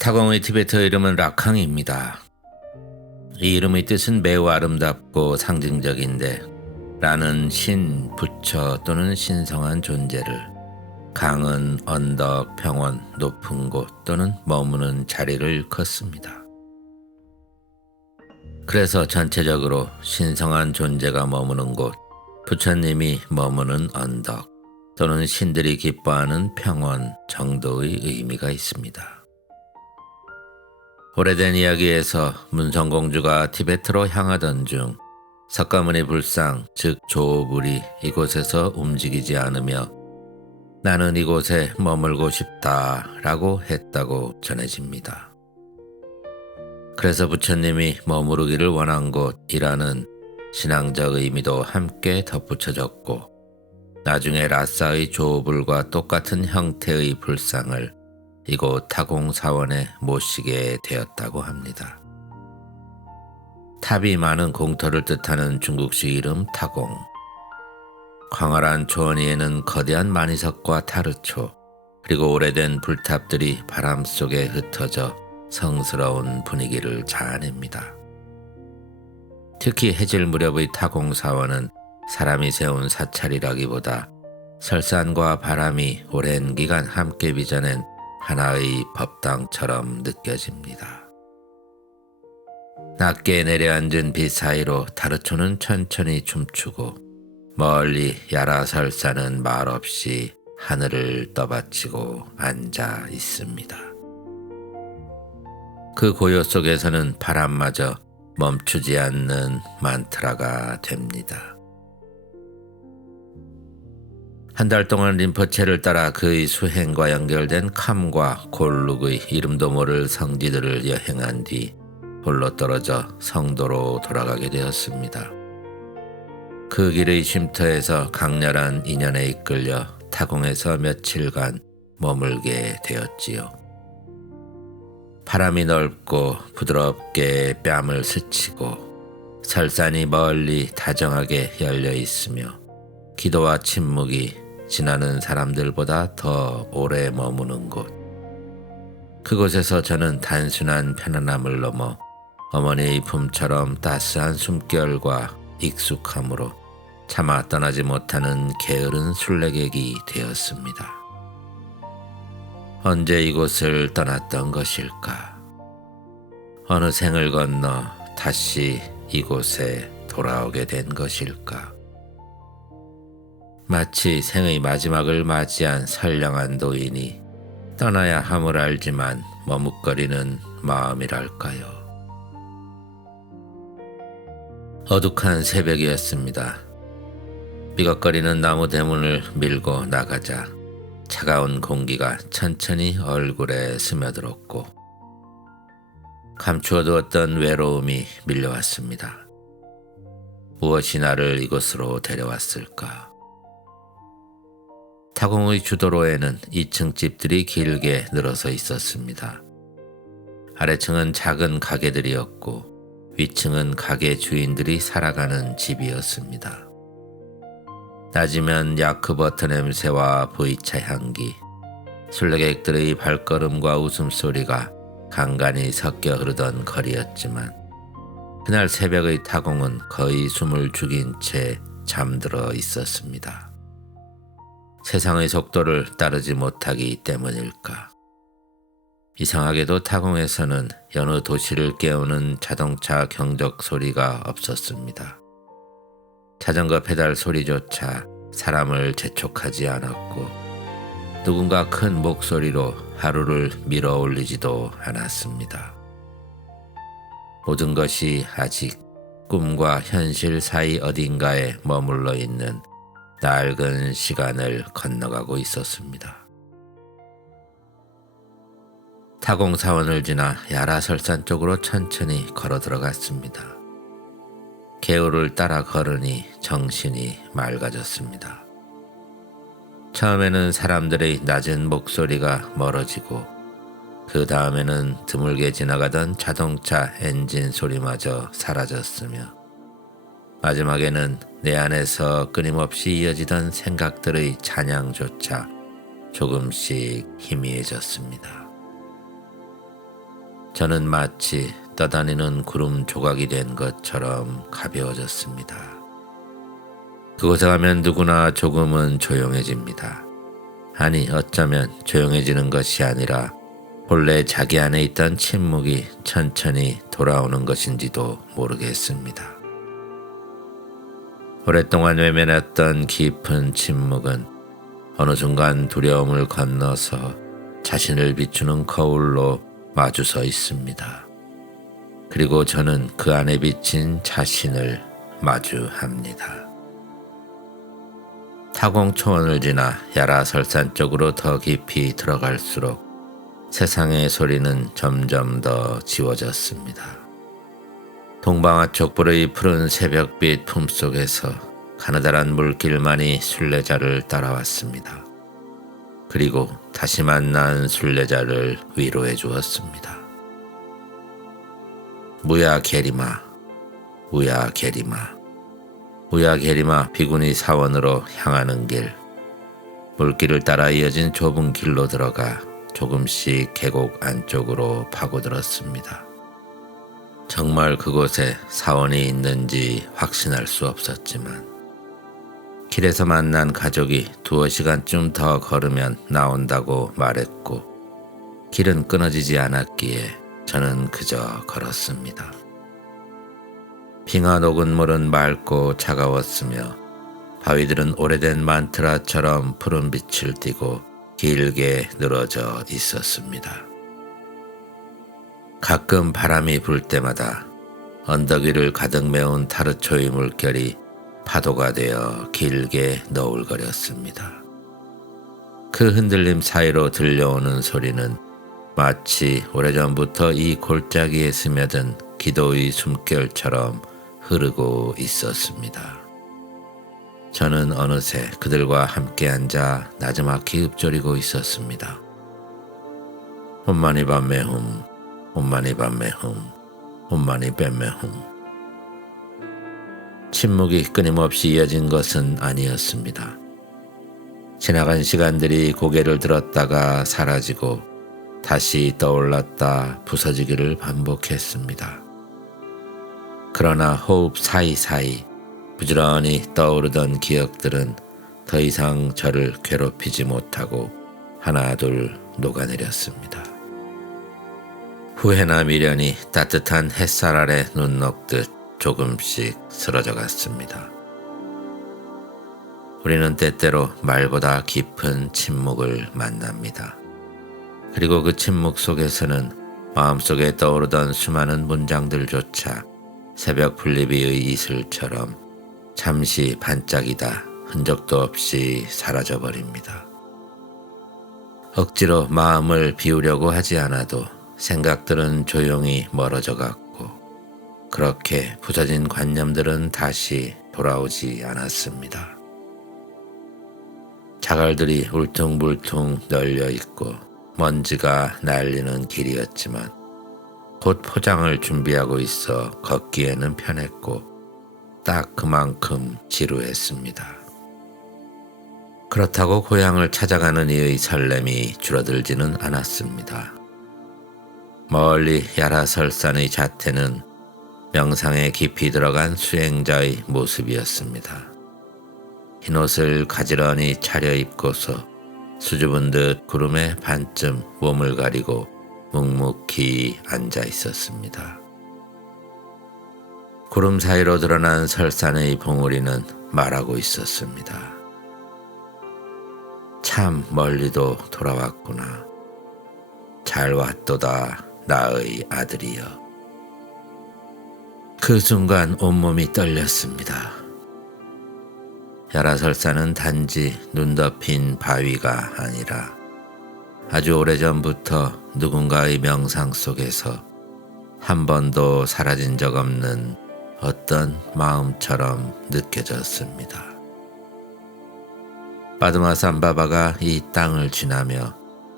타공의 티베트 이름은 라캉입니다. 이 이름의 뜻은 매우 아름답고 상징적인데, 라는 신, 부처 또는 신성한 존재를, 강은 언덕, 평원, 높은 곳 또는 머무는 자리를 일컫습니다. 그래서 전체적으로 신성한 존재가 머무는 곳, 부처님이 머무는 언덕 또는 신들이 기뻐하는 평원 정도의 의미가 있습니다. 오래된 이야기에서 문성공주가 티베트로 향하던 중 석가모니 불상 즉 조불이 이곳에서 움직이지 않으며 나는 이곳에 머물고 싶다 라고 했다고 전해집니다. 그래서 부처님이 머무르기를 원한 곳이라는 신앙적 의미도 함께 덧붙여졌고, 나중에 라사의 조불과 똑같은 형태의 불상을 이곳 타공사원에 모시게 되었다고 합니다. 탑이 많은 공터를 뜻하는 중국식 이름 타공. 광활한 초원 위에는 거대한 마니석과 타르초, 그리고 오래된 불탑들이 바람 속에 흩어져 성스러운 분위기를 자아냅니다. 특히 해질 무렵의 타공사원은 사람이 세운 사찰이라기보다 설산과 바람이 오랜 기간 함께 빚어낸 하나의 법당처럼 느껴집니다. 낮게 내려앉은 빛 사이로 타르초는 천천히 춤추고 멀리 야라설산은 말없이 하늘을 떠받치고 앉아 있습니다. 그 고요 속에서는 바람마저 멈추지 않는 만트라가 됩니다. 한 달 동안 림포체를 따라 그의 수행과 연결된 캄과 골룩의 이름도 모를 성지들을 여행한 뒤 홀로 떨어져 성도로 돌아가게 되었습니다. 그 길의 쉼터에서 강렬한 인연에 이끌려 타공에서 며칠간 머물게 되었지요. 바람이 넓고 부드럽게 뺨을 스치고 설산이 멀리 다정하게 열려 있으며 기도와 침묵이 지나는 사람들보다 더 오래 머무는 곳. 그곳에서 저는 단순한 편안함을 넘어 어머니의 품처럼 따스한 숨결과 익숙함으로 차마 떠나지 못하는 게으른 순례객이 되었습니다. 언제 이곳을 떠났던 것일까? 어느 생을 건너 다시 이곳에 돌아오게 된 것일까? 마치 생의 마지막을 맞이한 선량한 노인이 떠나야 함을 알지만 머뭇거리는 마음이랄까요. 어둑한 새벽이었습니다. 삐걱거리는 나무 대문을 밀고 나가자 차가운 공기가 천천히 얼굴에 스며들었고 감추어두었던 외로움이 밀려왔습니다. 무엇이 나를 이곳으로 데려왔을까? 타공의 주도로에는 2층 집들이 길게 늘어서 있었습니다. 아래층은 작은 가게들이었고 위층은 가게 주인들이 살아가는 집이었습니다. 낮이면 야크버터 냄새와 보이차 향기, 순례객들의 발걸음과 웃음소리가 간간히 섞여 흐르던 거리였지만 그날 새벽의 타공은 거의 숨을 죽인 채 잠들어 있었습니다. 세상의 속도를 따르지 못하기 때문일까? 이상하게도 타공에서는 여느 도시를 깨우는 자동차 경적 소리가 없었습니다. 자전거 페달 소리조차 사람을 재촉하지 않았고 누군가 큰 목소리로 하루를 밀어 올리지도 않았습니다. 모든 것이 아직 꿈과 현실 사이 어딘가에 머물러 있는 낡은 시간을 건너가고 있었습니다. 타공사원을 지나 야라설산 쪽으로 천천히 걸어 들어갔습니다. 개울을 따라 걸으니 정신이 맑아졌습니다. 처음에는 사람들의 낮은 목소리가 멀어지고 그 다음에는 드물게 지나가던 자동차 엔진 소리마저 사라졌으며 마지막에는 내 안에서 끊임없이 이어지던 생각들의 찬양조차 조금씩 희미해졌습니다. 저는 마치 떠다니는 구름 조각이 된 것처럼 가벼워졌습니다. 그곳에 가면 누구나 조금은 조용해집니다. 아니, 어쩌면 조용해지는 것이 아니라 본래 자기 안에 있던 침묵이 천천히 돌아오는 것인지도 모르겠습니다. 오랫동안 외면했던 깊은 침묵은 어느 순간 두려움을 건너서 자신을 비추는 거울로 마주서 있습니다. 그리고 저는 그 안에 비친 자신을 마주합니다. 타공초원을 지나 야라설산 쪽으로 더 깊이 들어갈수록 세상의 소리는 점점 더 지워졌습니다. 동방아 촛불의 푸른 새벽빛 품속에서 가느다란 물길만이 순례자를 따라왔습니다. 그리고 다시 만난 순례자를 위로해 주었습니다. 무야 게리마, 무야 게리마, 무야 게리마 비구니 사원으로 향하는 길. 물길을 따라 이어진 좁은 길로 들어가 조금씩 계곡 안쪽으로 파고들었습니다. 정말 그곳에 사원이 있는지 확신할 수 없었지만 길에서 만난 가족이 2시간쯤 더 걸으면 나온다고 말했고 길은 끊어지지 않았기에 저는 그저 걸었습니다. 빙하 녹은 물은 맑고 차가웠으며 바위들은 오래된 만트라처럼 푸른 빛을 띠고 길게 늘어져 있었습니다. 가끔 바람이 불 때마다 언덕 위를 가득 메운 타르초의 물결이 파도가 되어 길게 너울거렸습니다. 그 흔들림 사이로 들려오는 소리는 마치 오래전부터 이 골짜기에 스며든 기도의 숨결처럼 흐르고 있었습니다. 저는 어느새 그들과 함께 앉아 나지막히 읊조리고 있었습니다. 홈마니 밤매훔, 홈마니 밤매훔, 홈마니 뱀매훔. 침묵이 끊임없이 이어진 것은 아니었습니다. 지나간 시간들이 고개를 들었다가 사라지고 다시 떠올랐다 부서지기를 반복했습니다. 그러나 호흡 사이사이 부지런히 떠오르던 기억들은 더 이상 저를 괴롭히지 못하고 하나둘 녹아내렸습니다. 후회나 미련이 따뜻한 햇살 아래 눈 녹듯 조금씩 쓰러져 갔습니다. 우리는 때때로 말보다 깊은 침묵을 만납니다. 그리고 그 침묵 속에서는 마음속에 떠오르던 수많은 문장들조차 새벽 풀리비의 이슬처럼 잠시 반짝이다 흔적도 없이 사라져버립니다. 억지로 마음을 비우려고 하지 않아도 생각들은 조용히 멀어져 갔고 그렇게 부서진 관념들은 다시 돌아오지 않았습니다. 자갈들이 울퉁불퉁 널려 있고 먼지가 날리는 길이었지만 곧 포장을 준비하고 있어 걷기에는 편했고 딱 그만큼 지루했습니다. 그렇다고 고향을 찾아가는 이의 설렘이 줄어들지는 않았습니다. 멀리 야라설산의 자태는 명상에 깊이 들어간 수행자의 모습이었습니다. 흰옷을 가지런히 차려입고서 수줍은 듯 구름에 반쯤 몸을 가리고 묵묵히 앉아 있었습니다. 구름 사이로 드러난 설산의 봉우리는 말하고 있었습니다. 참 멀리도 돌아왔구나. 잘 왔도다 나의 아들이여. 그 순간 온몸이 떨렸습니다. 야라설산은 단지 눈 덮인 바위가 아니라 아주 오래전부터 누군가의 명상 속에서 한 번도 사라진 적 없는 어떤 마음처럼 느껴졌습니다. 바드마산바바가 이 땅을 지나며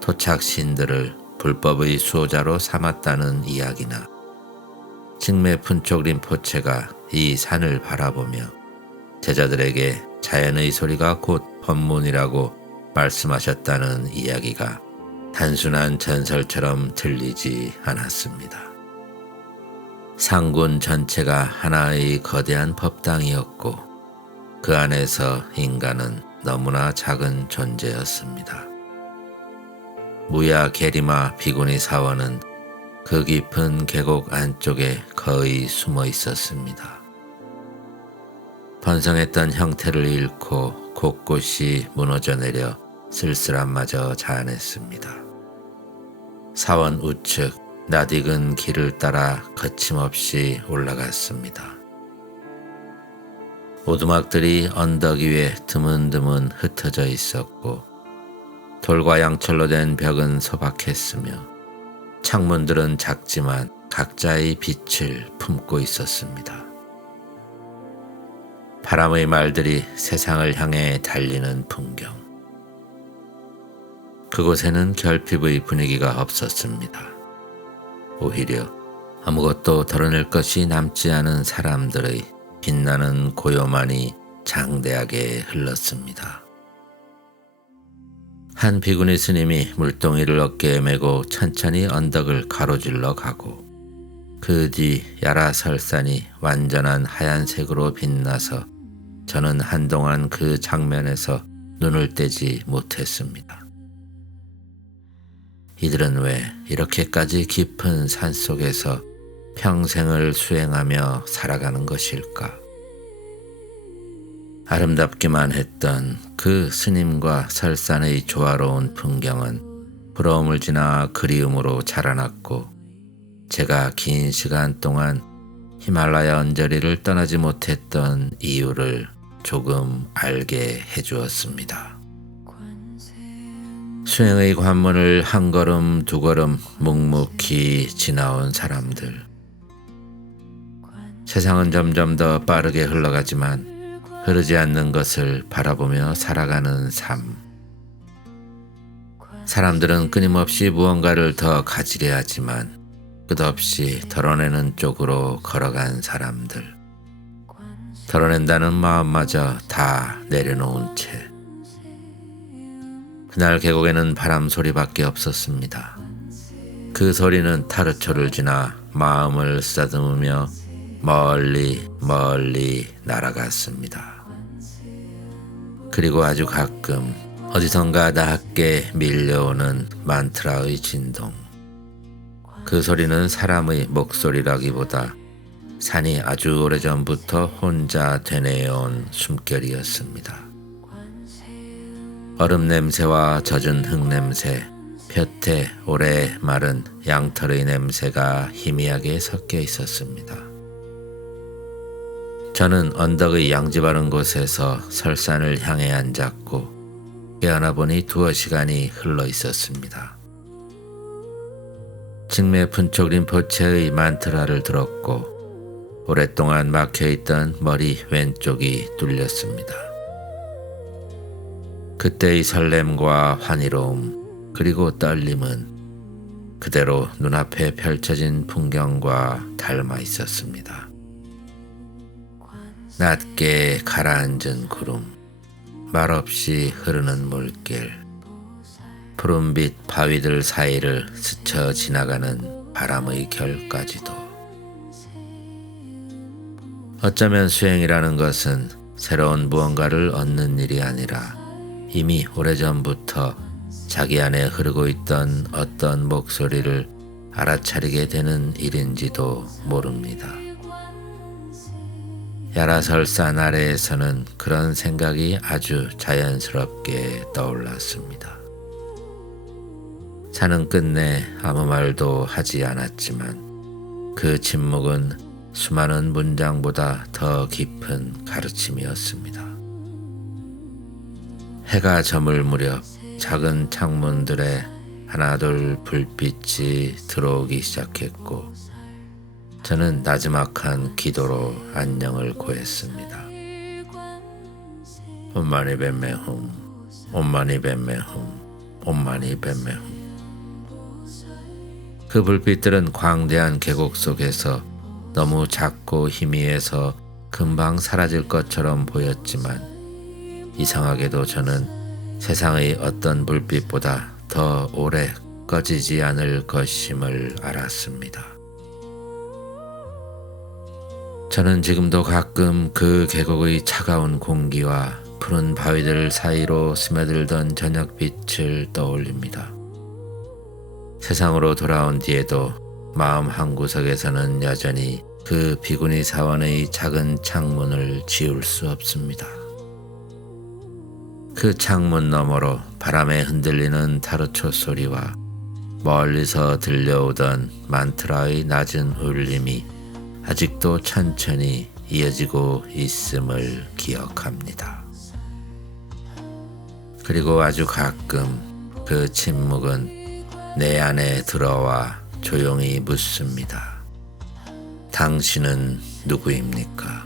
토착신들을 불법의 수호자로 삼았다는 이야기나 징메 푼촉 림포체가 이 산을 바라보며 제자들에게 자연의 소리가 곧 법문이라고 말씀하셨다는 이야기가 단순한 전설처럼 들리지 않았습니다. 상군 전체가 하나의 거대한 법당이었고 그 안에서 인간은 너무나 작은 존재였습니다. 무야 게리마 비구니 사원은 그 깊은 계곡 안쪽에 거의 숨어 있었습니다. 번성했던 형태를 잃고 곳곳이 무너져 내려 쓸쓸함마저 자아냈습니다. 사원 우측 낯익은 길을 따라 거침없이 올라갔습니다. 오두막들이 언덕 위에 드문드문 흩어져 있었고 돌과 양철로 된 벽은 소박했으며 창문들은 작지만 각자의 빛을 품고 있었습니다. 바람의 말들이 세상을 향해 달리는 풍경. 그곳에는 결핍의 분위기가 없었습니다. 오히려 아무것도 덜어낼 것이 남지 않은 사람들의 빛나는 고요만이 장대하게 흘렀습니다. 한 비구니 스님이 물동이를 어깨에 메고 천천히 언덕을 가로질러 가고 그 뒤 야라설산이 완전한 하얀색으로 빛나서 저는 한동안 그 장면에서 눈을 떼지 못했습니다. 이들은 왜 이렇게까지 깊은 산속에서 평생을 수행하며 살아가는 것일까? 아름답기만 했던 그 스님과 설산의 조화로운 풍경은 부러움을 지나 그리움으로 자라났고 제가 긴 시간 동안 히말라야 언저리를 떠나지 못했던 이유를 조금 알게 해주었습니다. 수행의 관문을 한 걸음 두 걸음 묵묵히 지나온 사람들. 세상은 점점 더 빠르게 흘러가지만 흐르지 않는 것을 바라보며 살아가는 삶. 사람들은 끊임없이 무언가를 더 가지려 하지만 끝없이 덜어내는 쪽으로 걸어간 사람들. 덜어낸다는 마음마저 다 내려놓은 채. 그날 계곡에는 바람 소리밖에 없었습니다. 그 소리는 타르초를 지나 마음을 쓰다듬으며 멀리 멀리 날아갔습니다. 그리고 아주 가끔 어디선가 낮게 밀려오는 만트라의 진동. 그 소리는 사람의 목소리라기보다 산이 아주 오래전부터 혼자 되뇌어온 숨결이었습니다. 얼음 냄새와 젖은 흙 냄새, 볕에 오래 마른 양털의 냄새가 희미하게 섞여 있었습니다. 저는 언덕의 양지 바른 곳에서 설산을 향해 앉았고 깨어나 보니 두어 시간이 흘러 있었습니다. 직매 분촉 림포체의 만트라를 들었고 오랫동안 막혀있던 머리 왼쪽이 뚫렸습니다. 그때의 설렘과 환희로움 그리고 떨림은 그대로 눈앞에 펼쳐진 풍경과 닮아 있었습니다. 낮게 가라앉은 구름, 말없이 흐르는 물길, 푸른빛 바위들 사이를 스쳐 지나가는 바람의 결까지도. 어쩌면 수행이라는 것은 새로운 무언가를 얻는 일이 아니라 이미 오래전부터 자기 안에 흐르고 있던 어떤 목소리를 알아차리게 되는 일인지도 모릅니다. 야라설산 아래에서는 그런 생각이 아주 자연스럽게 떠올랐습니다. 산은 끝내 아무 말도 하지 않았지만 그 침묵은 수많은 문장보다 더 깊은 가르침이었습니다. 해가 저물 무렵 작은 창문들에 하나둘 불빛이 들어오기 시작했고 저는 나지막한 기도로 안녕을 구했습니다. 옴마니 뱀메훔, 옴마니 뱀메훔, 옴마니 뱀메훔. 그 불빛들은 광대한 계곡 속에서 너무 작고 희미해서 금방 사라질 것처럼 보였지만 이상하게도 저는 세상의 어떤 불빛보다 더 오래 꺼지지 않을 것임을 알았습니다. 저는 지금도 가끔 그 계곡의 차가운 공기와 푸른 바위들 사이로 스며들던 저녁빛을 떠올립니다. 세상으로 돌아온 뒤에도 마음 한구석에서는 여전히 그 비구니 사원의 작은 창문을 지울 수 없습니다. 그 창문 너머로 바람에 흔들리는 타르초 소리와 멀리서 들려오던 만트라의 낮은 울림이 아직도 천천히 이어지고 있음을 기억합니다. 그리고 아주 가끔 그 침묵은 내 안에 들어와 조용히 묻습니다. 당신은 누구입니까?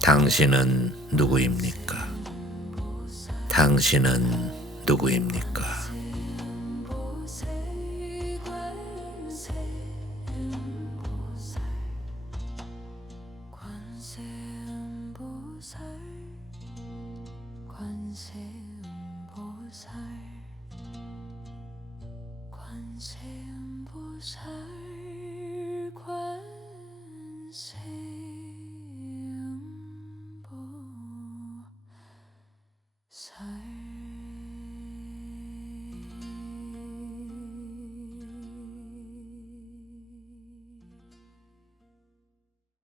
당신은 누구입니까? 당신은 누구입니까? 관세음보살 관세